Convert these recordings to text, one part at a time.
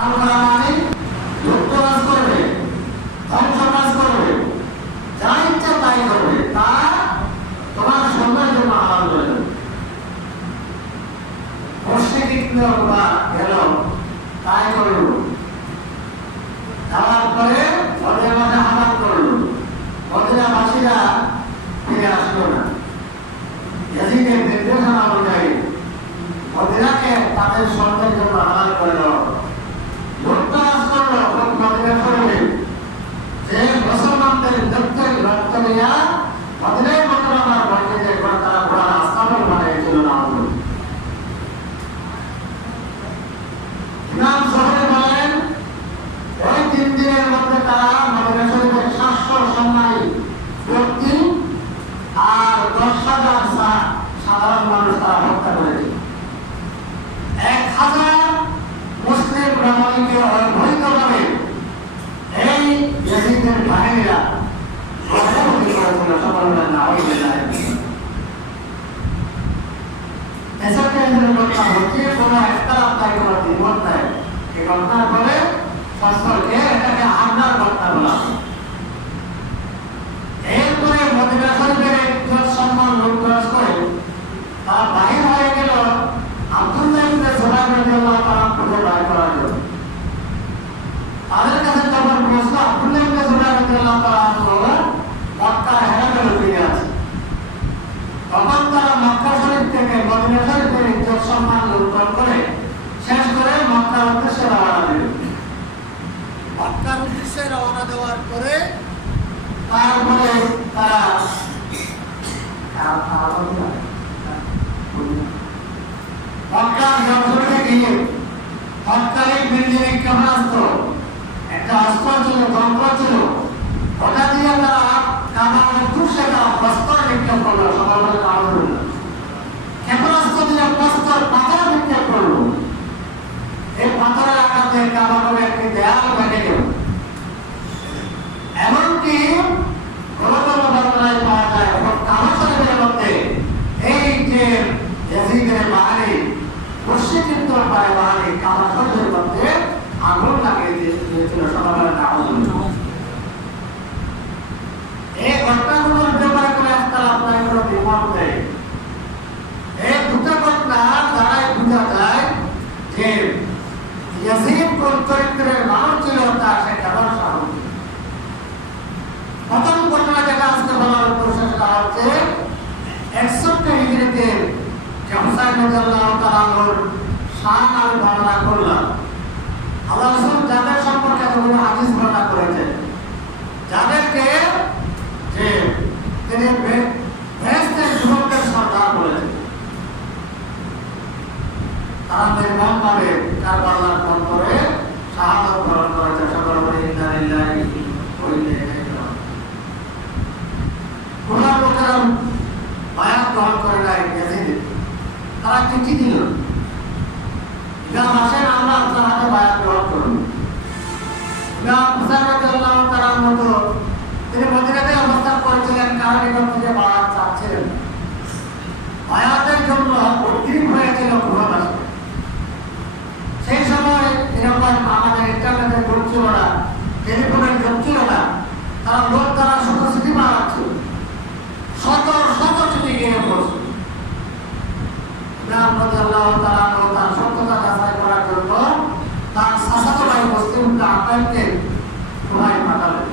আর করা মানে লুপ্তরাজ করবে, ধ্বংস কাজ করবে, যা ইচ্ছা তাই করবে, তা তোমার সন্তানের জন্য হালাল করে দেবে। মুশরিক বা গেল তাই করল, যাওয়ার পরে মদিনার মাঝে হালাল করল, মদিনাবাসীরা ফিরে আসলো না। ইয়াজিদের নির্দেশনা অনুযায়ী মদিনাকে তাদের সন্তানের জন্য হালাল করে দেওয়া। লুপ্তরাজ করল মদিনা শরীফে, যে মুসলমানদের রক্তের রক্ত নিয়ে মদিনায় মুসলমানরা বলতে যে তারা পুরা আস্তাবল বানিয়েছিল না। ইমাম জোহরি বলেন ওই 3 দিনের মধ্যে তারা মদিনা শরীফের 700 সম্মানী ব্যক্তি আর 10,000 সাধারণ মানুষ তারা হত্যা করেছে। 1,000 মুসলিম রমণীকে অবৈধভাবে এই ইয়াজিদের বাহিনীরা হত্যা করেছিল। সকল না এসব ঘটনা হচ্ছে কোনো একটা আপনার কোনো দ্বিমত নাই। এই ঘটনার ফলে ফসলকে এটাকে হামলার ঘটনা বলা হয়। এরপরে মদিনা শরীফের ইজ্জত সম্মান লুটতরাজ করে তারা বাহির হয়ে গেল আব্দুল্লাহ ইবনে জুবাইর রাদিয়াল্লাহু তাআলা খুঁজে বের করার জন্য। তাদের কাছে যখন পৌঁছল আব্দুল্লাহ ইবনে জুবাইর রাদিয়াল্লাহু তাআলা মক্কা হেরাবেল ফিরে আছে, তখন তারা মক্কা শরীফ থেকে মদিনা শরীফের ইজ্জত সম্মান লুণ্ঠন করে শেষ করে মক্কার উদ্দেশ্যে রওনা দিল। মক্কার উদ্দেশ্যে রওনা দেওয়ার পরে তারপরে তারা মক্কার জঙ্গলে গিয়ে মক্কার বিল্ডিং ক্ষেপণাস্ত্র একটা অস্ত্র ছিল, যন্ত্র ছিল, ওটা দিয়ে তারা কামানের উদ্দেশ্যে তারা বস্ত্র নিক্ষেপ করলো। সকালবেলা কামাল করলো, ক্ষেপণাস্ত্র দিয়ে বস্ত্র পাথর নিক্ষেপ করলো। এই পাথরের আঘাতে কামানের একটি দেয়াল ভেঙে গেল। এমনকি কোনো কোনো বর্ণনায় পাওয়া যায় কাবা শরীফের মধ্যে এই যে ইয়াজিদের বাহিনী মুশরিকদের বাহিনী কাবা শরীফের মধ্যে আগুন লাগিয়ে দিয়েছিল। সকালবেলা নাউজুবিল্লাহ। এই ঘটনাগুলোর ব্যাপারে কোনো ইখতিলাফ নাই, কোনো দ্বিমত নেই। এই দুটো ঘটনা দ্বারাই বোঝা যায় যে ইয়াজিদ কোন চরিত্রের মানুষ ছিল তা সে কেমন সাহস। প্রথম ঘটনা যেটা আজকে বলার উদ্দেশ্য সেটা হচ্ছে 61 হিজরিতে যে হুসাইন রাদিয়াল্লাহু তাআলার শান আমি বর্ণনা করলাম। আল্লাহ রাসূল যাদের সম্পর্কে এতগুলো হাদিস বর্ণনা করেছেন, যাদেরকে যে তিনি বেহেশতের যুবকদের সর্দার বলেছেন, তারা নির্মমভাবে কারবালার প্রান্তরে শাহাদাত বরণ করেছে। সকল বলে ইন্না লিল্লাহি ওয়া ইন্না ইলাইহি রাজিউন। কোন লোকেরা বায়াত গ্রহণ করে নাই ইয়াজিদ, তারা চিঠি দিল, ইমাম আসেন আমরা আপনার হাতে বায়াত গ্রহণ করব। ইমাম হুসাইন রাদিয়াল্লাহু তাআলার মতো তিনি মদিনাতে অবস্থান করেছিলেন, কারণ এখান থেকে বায়াত চাচ্ছিলেন। বায়াতের জন্য অগ্রিম হয়েছিল গৃহবাসী। সেই সময় এরকম আমাদের ইন্টারনেটের যুগ ছিল না, টেলিফোনের যুগ ছিল না। তারা লোক তারা শত চিঠি বানাচ্ছিল, শত শত চিঠি গিয়ে পড়ছিল। ইমাম রাদিয়াল্লাহু তাআলা তার সত্যতা যাচাই করার জন্য তার চাচাতো ভাই মুসলিম আব্বাসকে কুরাই পাঠালেন।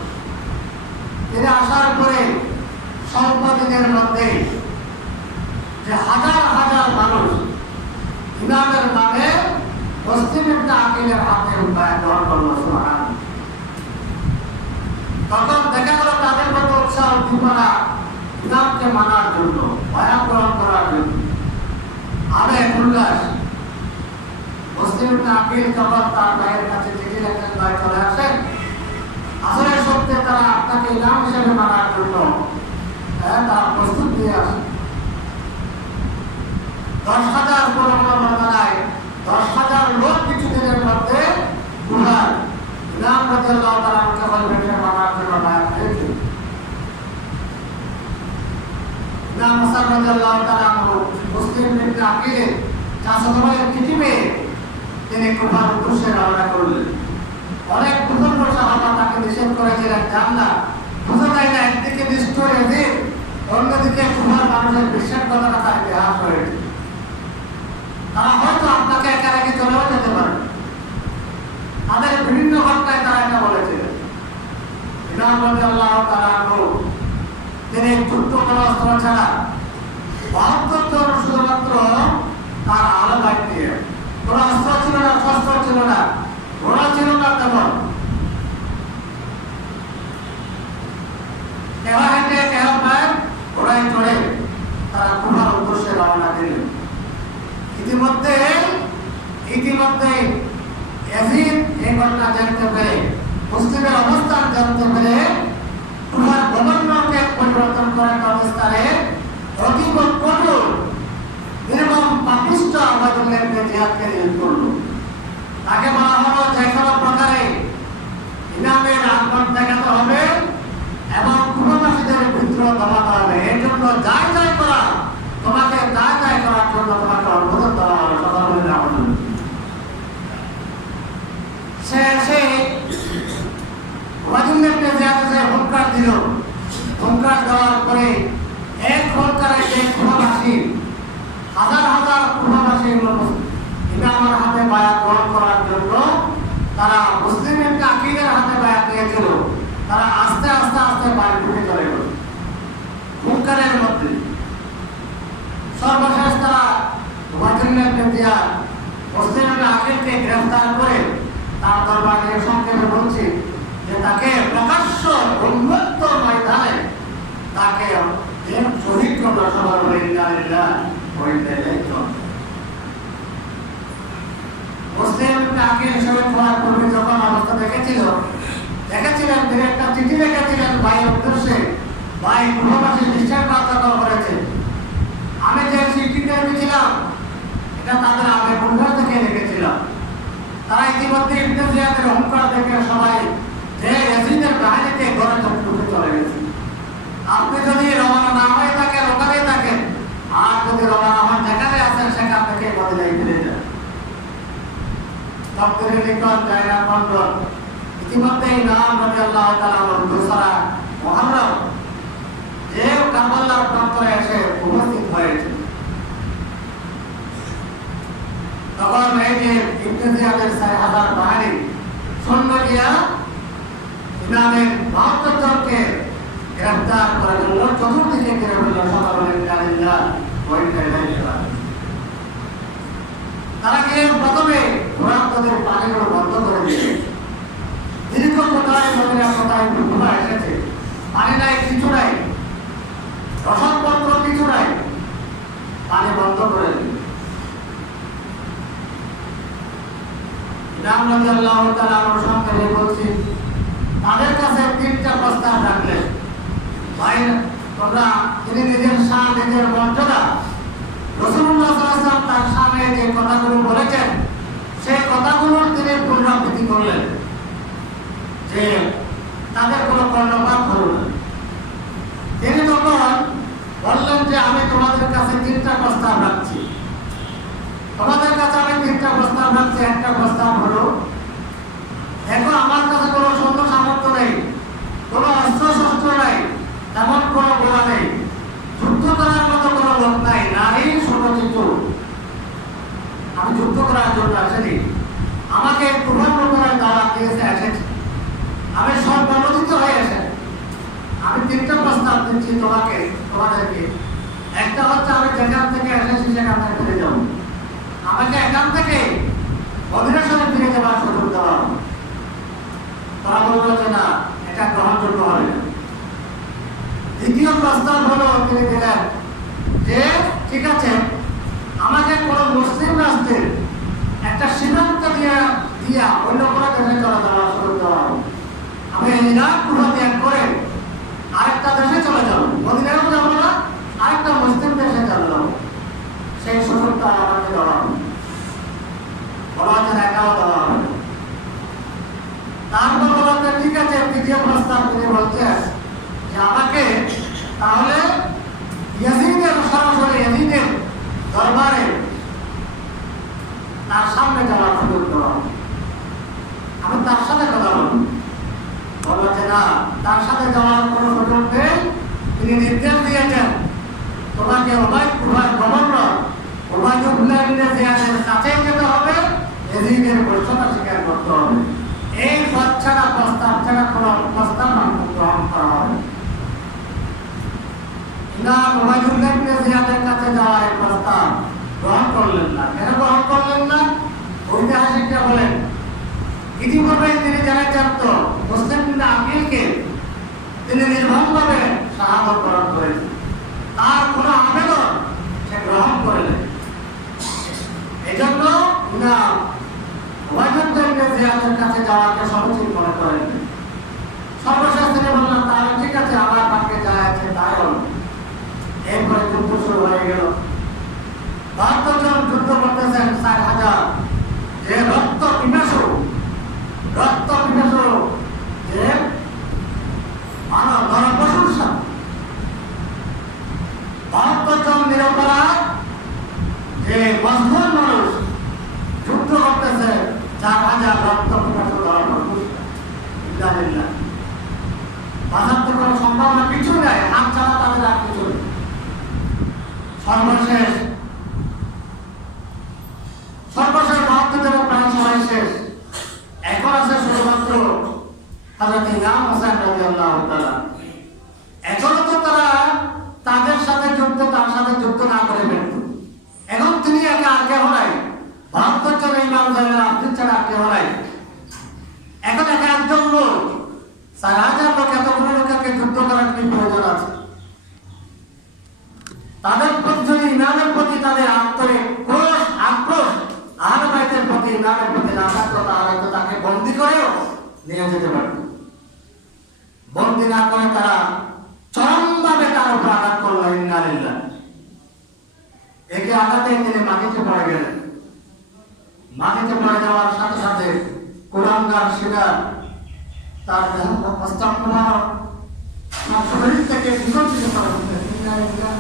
তিনি আসার পরে স্বল্প দিনের মধ্যে যে হাজার হাজার মানুষ ইমামের নামে মুসলিম ইবনে আকিলের হাতে বায়াত গ্রহণ করল। সুবহানাল্লাহ। তখন দেখা গেল তাদের মতো উৎসাহ উদ্দীপনা ইমামকে মানার জন্য, বায়াত গ্রহণ করার জন্য আবেগ উল্লাস। মুসলিম ইবনে আকিল যখন তার ভাইয়ের কাছে চিঠি লেখেন, ভাই চলে আসেন, আসলে সত্যি তারা আপনাকে ইমাম হিসেবে মানার জন্য তারা প্রস্তুত নিয়ে আসেন। 10,000 কোনো কোনো বর্ণনায় 10,000 লোক কিছুদিনের মধ্যে ইমাম রাদিয়াল্লাহু তাআলাকে বলবেন মানার জন্য বায়াত দিয়েছে। ইমাম হাসান রাদিয়াল্লাহু তাআলা মুসলিম ইবনে আকিলের চাচাতো ভাইয়ের চিঠি পেয়ে তিনি কুফার উদ্দেশ্যে রওনা করলেন। অনেক বুজুর্গ সাহাবা তাকে নিষেধ করেছিলেন, যান না, বুঝা যায় না একদিকে নিষ্ঠুর এজিদ, অন্যদিকে কুফার মানুষের বিশ্বাসঘাতকতা তার ইতিহাস রয়েছে। তারা হয়তো আপনাকে একা রেখে চলেও যেতে পারে। তাদের বিভিন্ন ঘটনায় তারা এটা বলেছিলেন। ইমাম রাদিয়াল্লাহু তাআলা আনহু তিনি যুদ্ধ করা অস্ত্র ছাড়া 72 জন শুধুমাত্র তার আলো বাইক দিয়ে, কোন অস্ত্র ছিল না, শস্ত্র ছিল না, ঘোড়া ছিল না, তেমন কেহ হেঁটে কেহ পায় ঘোড়ায় চড়ে তারা কুফার উদ্দেশ্যে রওনা দিলেন। ইতিমধ্যে ইয়াজিদ এই ঘটনা জানতে পেরে, মুসলিমের অবস্থান জানতে পেরে কুফার গভর্নরকে পরিবর্তন করার অবস্থানে অতীব কঠোর নির্মম পাপিষ্ঠ আওয়াজুল্লাহকে জিহাদকে নিয়োগ করল। তাকে বলা হলো যে কোনো প্রকারে ইমামের আগমন দেখাতে হবে এবং কুফাবাসীদের বিদ্রোহ দমাতে হবে। এর জন্য যাই করা, তোমাকে যাই করার জন্য তোমাকে অনুমোদন দেওয়া হলো। সকলের আমন্ত্রণ সে ওয়াজিবকে জিহাদে হুঙ্কার দিল। হুঙ্কার দেওয়ার পরে এক হুঙ্কারে যে কুফাবাসী হাজার হাজার কুফাবাসী ইমামের হাতে বায়াত গ্রহণ করার জন্য তারা মুসলিমের আকীদার হাতে বায়াত নিয়েছিল, তারা আস্তে আস্তে আস্তে বাড়ি ঢুকে চলে গেল হুঙ্কারের মধ্যে। সর্বশেষ তারা ওয়াজিবকে জিহাদ মুসলিমের আকীদকে গ্রেফতার করে তার দরবারে সংক্ষেপে বলছি যে তাকে প্রকাশ্য উন্মুক্ত ময়দানে তাকে শহীদ করল। সবার বলে ইন্নালিল্লাহ ওয়া ইন্না ইলাইহি রাজিউন। মুসলিম আকীদ শহীদ হওয়ার পূর্বে যখন অবস্থা দেখেছিলেন তিনি একটা চিঠি লিখেছিলেন ভাইয়ের উদ্দেশ্যে, ভাই কুফাবাসী বিশ্বাসঘাতকতা করেছে। আমি যে চিঠিটা লিখেছিলাম এটা তাদের আগে পূর্ব থেকে লিখেছিলাম। তারা ইতিমধ্যে ইবনে জিয়াদের হুঙ্কার দেখে সবাই যে ইয়াজিদের বাহিনীতে ঘরে ঢুকে চলে গেছে। আপনি যদি রওনা না হয়ে থাকেন ওখানেই থাকেন, আর যদি রওনা হন যেখানে আছেন সেখান থেকে বদলাই ফিরে যান। তকদিরে লিখন জায়গা বন্ধন। ইতিমধ্যে ইমাম রাদিয়াল্লাহু তাআলা দোসরা মুহররম যে কারবালার প্রান্তরে এসে উপস্থিত হয়েছে। তখন এই যে ইবনে জিয়াদের 4000 বাহিনী সৈন্য দিয়া ইমামের 72 জনকে গ্রেফতার করার জন্য চতুর্দিকে ঘিরে ফেলল। সকলের ইন্নালিল্লাহ ওয়া ইন্না ইলাইহি রাজিউন। তারা গিয়ে প্রথমে ঘোড়াদের পানিগুলো বন্ধ করে দিয়েছে। দীর্ঘ কোথায় ঘোড়া এসেছে, পানি নাই, কিছু নাই, রসদপত্র কিছু নাই, পানি বন্ধ করে দিল। ইমাম রাদিয়াল্লাহু তাআলা সংক্ষেপে বলছি, তাদের কাছে 3টা প্রস্তাব রাখলেন। ভাই তোমরা, তিনি নিজের শান, নিজের মর্যাদা, রাসূলুল্লাহ সাল্লাল্লাহু আলাইহি ওয়াসাল্লাম তার সামনে যে কথাগুলো বলেছেন সেই কথাগুলোর তিনি পুনরাবৃত্তি করলেন যে তাদের কোনো কর্ণপাত হলো না। তিনি তখন বললেন যে আমি তোমাদের কাছে 3টা প্রস্তাব রাখছি। তোমাদের কাছে আমি 3টা প্রস্তাব রাখছি। একটা প্রস্তাব হলো, এখন আমার কাছে কোনো সৈন্য সামর্থ্য নেই, কোনো অস্ত্র শস্ত্র নাই, তেমন কোনো ঘোড়া নেই, যুদ্ধ করার মতো কোনো লোক নাই, নারী সুরক্ষিত। আমি যুদ্ধ করার জন্য আসেনি, আমাকে কুফার লোকেরা দাওয়াত দিয়েছে, এসেছি, আমি সর্বমোদিত হয়ে এসেছি। আমি 3টা প্রস্তাব দিচ্ছি তোমাদেরকে। একটা হচ্ছে আমি যেখান থেকে এসেছি সেখান থেকে ফিরে যাবো, আমাকে এখান থেকে মদিনা শরীফ ফিরে যাওয়ার সুযোগ দেওয়া হবে। তারা বলল যে না, এটা গ্রহণযোগ্য হবে না। দ্বিতীয় প্রস্তাব হলো তিনি দিলেন যে ঠিক আছে, আমাকে কোনো মুসলিম রাষ্ট্রের একটা সীমান্ত দিয়া অন্য কোনো দেশে চলে যাওয়ার সুযোগ দেওয়া হবে। আমি ইরাক পুরো ত্যাগ করে আরেকটা দেশে চলে যাবো, মদিনায়ও যাবো না, আরেকটা মুসলিম দেশে চলে যাবো, সেই সুযোগটা আমাকে দেওয়া হবে। বলা হচ্ছে একাও দেওয়া হবে। তারপর বলা হচ্ছে ঠিক আছে, তৃতীয় প্রস্তাব তিনি বলছেন যে আমাকে তাহলে ইয়াজিদের সরাসরি ইয়াজিদের দরবারে তার সামনে যাওয়ার সুযোগ ইবনে জিয়াদের কাছে যেতে হবে, ইয়াজিদের বৈধতা স্বীকার করতে হবে। এই পথ ছাড়া, প্রস্তাব ছাড়া কোনো প্রস্তাব গ্রহণ করা হবে। ইমাম ওবায়দুল্লাহ ইবনে জিয়াদের কাছে যাওয়ার এই প্রস্তাব গ্রহণ করলেন না। কেন গ্রহণ করলেন না? ঐতিহাসিকরা বলেন, ইতিপূর্বে তিনি জানাচ্ছেন তো মুসলিম বিন আকিলকে তিনি নির্মমভাবে শাহাদত বরণ করেছেন, তার কোনো আবেদন সে গ্রহণ করেন। এই জন্য ইমাম ওবায়দুল্লাহ ইবনে জিয়াদের কাছে যাওয়াকে সমুচিত মনে করেন। সর্বশেষ তিনি বললেন, তাহলে ঠিক আছে, আমার ভাগ্যে যা আছে তাই হল। এরপরে যুদ্ধ শুরু হয়ে গেল। ৭২ জন যুদ্ধ করতেছেন, ৪,০০০ যে রক্ত পিপাসু যে মানব নরপশুর সাথে ৭২ জন নিরপরাধ যে মজলুম মানুষ যুদ্ধ করতেছে ৪,০০০ রক্ত পিপাসু নরপশুর সাথে। বাঁচাতে কোনো সম্ভাবনা কিছু নেই, হাত ছাড়া তাদের আর কিছু নেই। সর্বশেষ ৭২ জনের প্রায় সময় শেষ। এখন আছে শুধুমাত্র হযরত ইমাম হোসেন রাদিয়াল্লাহু তাআলা। এখনো তো তারা তাদের সাথে তার সাথে যুদ্ধ না করে ফেলত। এখন তিনি একা আর কেউ নাই, ৭২ জন ইমাম জানের আব্দুল ছাড়া আর কেউ নাই। এখন একা একজন লোক, ৪,০০০ লোক, এতগুলো লোককে যুদ্ধ করার কি প্রয়োজন আছে? তাদের প্রতি যদি ইমামের প্রতি তাদের আন্তরিক আক্রোশ আহলে বাইতের প্রতি, ইমামের প্রতি না থাকতো, তাহলে তো তাকে বন্দী করেও নিয়ে যেতে পারত। বন্দী না করে তারা চরমভাবে তার উপর আঘাত করলো। ইন্না লিল্লাহ। একে আঘাতে তিনি মাটিতে পড়ে গেলেন। মাটিতে পড়ে যাওয়ার সাথে সাথে কুরাঙ্গার শিকার তার শরীর থেকে বিসর্জিত করা হচ্ছে। ইন্না লিল্লাহ।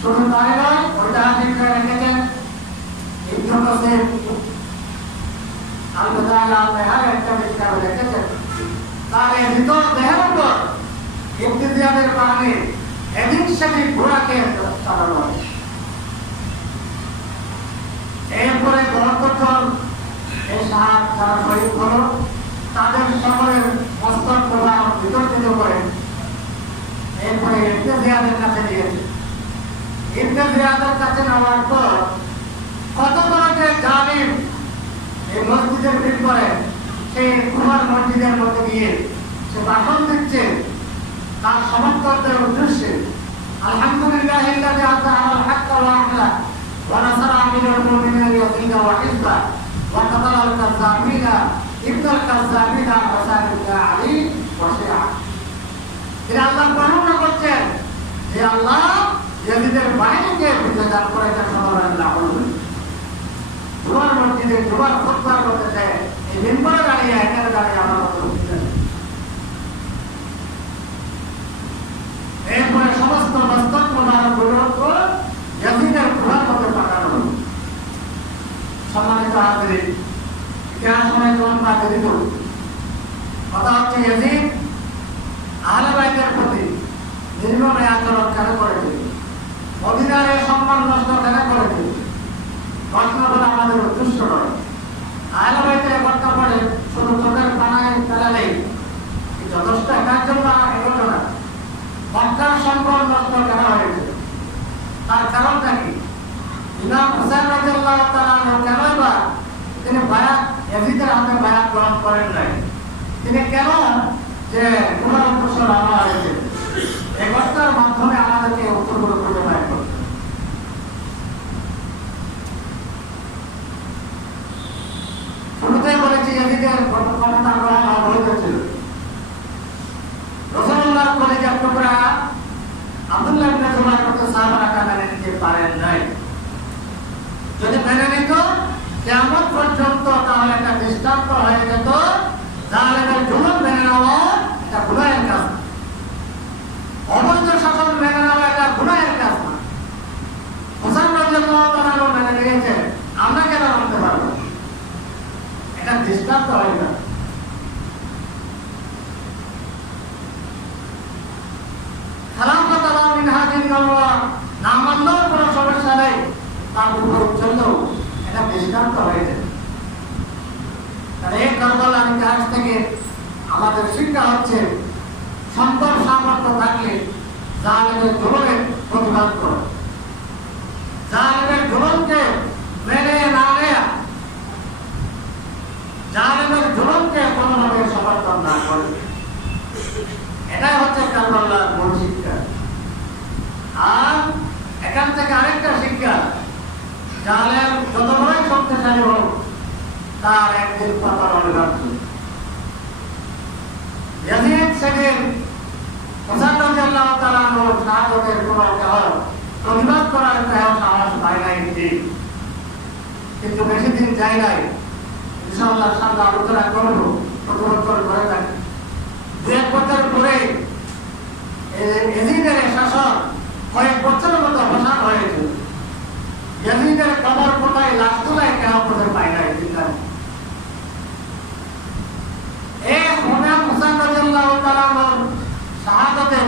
শুধু তাই নয়, ঐতিহাসিকরা রেখেছেন ইবনে কাসির আল-বাদাইয়া আল-বাহার একটা বিস্তার রেখেছেন, তার এই ভিতর দেহের উপর ইবনে জিয়াদের বাহিনী এদিক সেদিক ঘোড়াকে চালানো হয়। এরপরে ৭২ জন এই সাহাব যারা শহীদ হলো, তাদের সকলের মস্তক প্রদান বিতর্কিত করে এরপরে ইবনে জিয়াদের কাছে দিয়েছে। ইবনে জিয়াদের কাছে নেওয়ার পর কত বড় যে জালিম এই মসজিদের ভিড় করে, সেই কুমার মসজিদের মধ্যে গিয়ে সে ভাষণ দিচ্ছে তার সমর্থকদের উদ্দেশ্যে। আলহামদুলিল্লাহিল্লাযী আতা আল হাক্কা ওয়া আহলা ওয়া নাসারা আমিরুল মুমিনিন ইয়াজিদা ওয়া হিজবা ওয়া কাতালা আল কাযাবিনা ইবনুল কাযাবিনা ওয়া সাইয়্যিদা আলী ওয়া শিয়া। তিনি আল্লাহ বর্ণনা করছেন যে আল্লাহ ইয়াজিদের বাহিনীকে বিজয় দান করে দেন। সুবহানাল্লাহ। জুমার মসজিদে জুমার খুতবা করতেছে, এই মিম্বরে দাঁড়িয়ে এখানে দাঁড়িয়ে আমরা কথা বলছিলেন। এরপরে সমস্ত মস্তক মোবারকগুলো ইয়াজিদের ঘোড়ার মধ্যে পাঠানো হলো। সম্মানিত হাজিরিন, ইতিহাস সময় আমরা দেরি করি। কথা হচ্ছে ইয়াজিদ আহলে বাইতের প্রতি নির্মম আচরণ কেন করেছিল, মদিনার এই সম্মান নষ্ট কেন করেছিল, ঘটনা বলে আমাদের উদ্দেশ্য নয়। আহলে বাইতের ঘটনা পড়ে শুধু চোখের পানায় ফেলালেই যথেষ্ট, একার জন্য এগোতো না। মক্কার সম্পদ নষ্ট কেন হয়েছে, তার কারণটা কি? ইমাম হোসেন রাদিয়াল্লাহু তাআলা কেনই বা তিনি বায়াত ইয়াজিদের হাতে বায়াত গ্রহণ করেন নাই? তিনি কেন যে কুমার উদ্দেশ্য আনা হয়েছে, এই ঘটনার মাধ্যমে আমাদেরকে উত্তরগুলো খুঁজে বের করতে। শুরুতেই বলেছি ইয়াজিদের ক্ষমতা গ্রহণ অবৈধ ছিল। রাসূলুল্লাহর কলিজার টুকরা আব্দুল্লাহ ইবনে জুবাইর কত সাহাবারা মেনে নিতে পারেন নাই। যদি মেনে নিত কিয়ামত পর্যন্ত, তাহলে একটা দৃষ্টান্ত হয়ে যেত জালেমের জুলুম মেনে নেওয়া এটা গুনাহের কাজ, অবৈধ শাসন মেনে নেওয়া এটা গুনাহের কাজ না। হোসেন রাদিয়াল্লাহু তাআলা মেনে নিয়েছে, আমরা কেন মানতে পারব? এটা দৃষ্টান্ত হয় না। খেলাফত আলা মিনহাজিন তার উপর চললেও এটা দৃষ্টান্ত হয়ে যায়। তাহলে এই কারবালার ইতিহাস থেকে আমাদের শিক্ষা হচ্ছে সম্পদ সামর্থ্য থাকলে জালেমের জুলুমের প্রতিবাদ করো, জালেমের জুলুমকে মেনে না নেয়া, জালেমের জুলুমকে কোনোভাবে সমর্থন না করে, এটাই হচ্ছে কারবালার মূল শিক্ষা। আর এখান থেকে আরেকটা শিক্ষা, জালেম যত বড়ই শক্তিশালী হোক তার একদিন পতন অনিবার্য। ইয়াজিদ সেদিন হাসান রাদিয়াল্লাহু তাআলা আনহুর শাহাদাতের কোনো প্রতিবাদ করার কেউ সাহস পায় নাই ঠিক, কিন্তু বেশি দিন যায় নাই, ইনশাআল্লাহ সামনে আলোচনা করবো, প্রতি বছর করে থাকি। দু এক বছর পরে ইয়াজিদের শাসন কয়েক বছরের মতো অবসান হয়েছে। ইয়াজিদের কবর কোথায়, লাশ তোলায় কেন খুঁজে পায় নাই। এই ইমাম হাসান রাদিয়াল্লাহু তাআলা আনহুর শাহাদাতে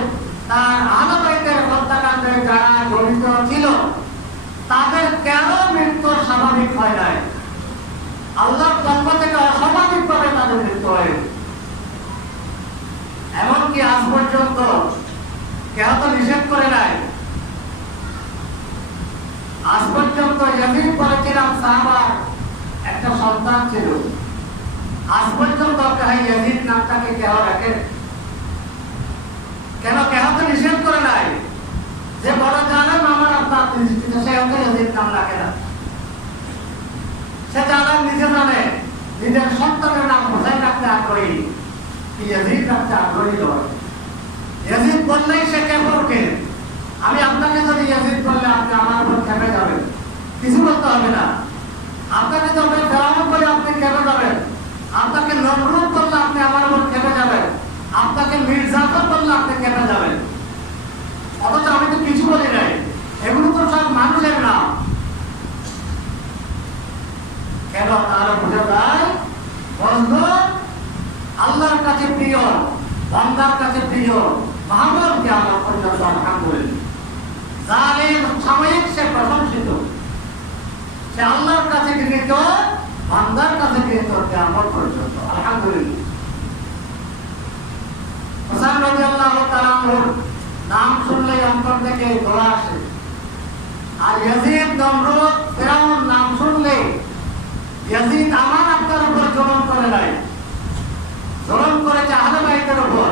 তার আহলে বাইতের হত্যাকাণ্ডে যারা জড়িত ছিল তাদের কেন মৃত্যু স্বাভাবিক হয় নাই? আল্লাহর পক্ষ থেকে অস্বাভাবিকভাবে তাদের মৃত্যু হয়। এমনকি আজ পর্যন্ত কেউ তো নিষেধ করে নাই। আজ পর্যন্ত ইয়াজিদ বলেছিলাম সাহাবার একটা সন্তান ছিল, আজ পর্যন্ত ইয়াজিদ নামটাকে কেউ রাখে কেন? কেউ তো নিষেধ করে নাই যে বড় জালেম আমার আপনার দৃষ্টিতে, সে ওকে ইয়াজিদ নাম রাখে না। সে জালেম নিজে জানে নিজের সন্তানের নাম হোসেন রাখতে আগ্রহী, ইয়াজিদ রাখতে আগ্রহী নয়। ইয়াজিদ বললেই সে কেঁপে ওঠে। আমি আপনাকে যদি ইয়াজিদ বললে আপনি আমার উপর খেপে যাবেন, কিছু বলতে হবে না। আপনাকে যদি ফেরাউন বলে আপনি খেপে যাবেন, আপনাকে নমরুদ করলে আপনি আমার উপর খেপে যাবেন, আপনাকে মির্জাফর করলে আপনি খেপে যাবেন। অথচ আমি তো কিছু বলি নাই, এগুলো তো সব মানুষের নাম। কেন? তারা বুঝে যায় বন্ধু আল্লাহর কাছে প্রিয়, বান্দার কাছে প্রিয় মাহবুবকে আমার পর্যন্ত আলহামদুলিল্লাহ। জালিম সাময়িক সে প্রশংসিত, সে আল্লাহর কাছে গৃহীত, বান্দার কাছে গৃহীত কিয়ামত পর্যন্ত আলহামদুলিল্লাহ। হাসান রাদিয়াল্লাহু তাআলা আনহুর নাম শুনলেই অন্তর থেকে দোয়া আসে। আর ইয়াজিদ, নমরুদ, ফিরাউন নাম শুনলে, ইয়াজিদ আমার আপনার উপর জুলুম করে নাই, জুলুম করেছে আহলে বাইতের উপর।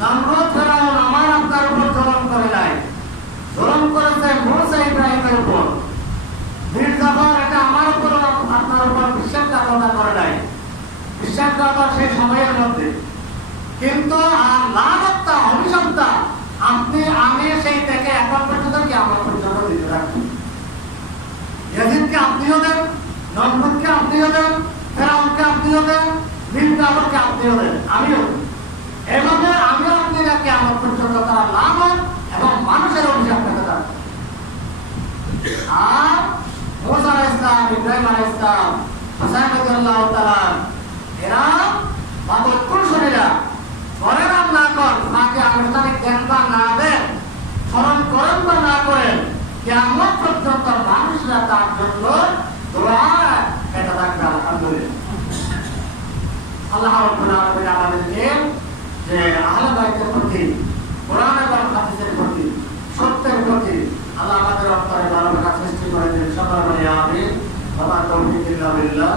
নমরুদ, ফিরাউন আমার আপনার উপর জুলুম করে নাই, জুলুম করেছে মুসা ইব্রাহিমের উপর। মির্জাফর এটা আমার উপর আপনার উপর বিশ্বাসঘাতকতা করে নাই, বিশ্বাসঘাতকতা সেই সময়ের মধ্যে। কিন্তু আর লানতটা, অভিশাপটা আপনি আমি সেই থেকে এখন পর্যন্ত কি আমার পর্যন্ত দিতে রাখবেন। ইয়াজিদকে আপনিও দেন, নমরুদকে আপনিও দেন, ফেরাউনকে আপনিও দেন, মির্জাফরকে আপনিও দেন, আমিও। এভাবে আমিও আপনি রাখি আমার পর্যন্ত তারা লানত এবং মানুষের অভিশাপ থেকে থাকবে। আর মুসা আলাইহিস সালাম, ইব্রাহিম আলাইহিস সালাম, হাসান রাদিয়াল্লাহু তাআলা এরা বাদকুশরীরা করে না কর তাকে আনুষ্ঠানিক জ্ঞান না দেন, স্মরণ করেন বা না করেন, কিয়ামত পর্যন্ত মানুষরা তার জন্য দোয়া এটা থাকবে আলহামদুলিল্লাহ। আল্লাহ রাব্বুল আলামিন আমাদেরকে যে আহলে বাইতের প্রতি, কোরআন এবং হাদিসের প্রতি, সত্যের প্রতি আল্লাহ আমাদের অন্তরে ভালোবাসা সৃষ্টি করে দিন। সকলে বলি আমিন। ওয়া মা তাওফীক ইল্লা বিল্লাহ।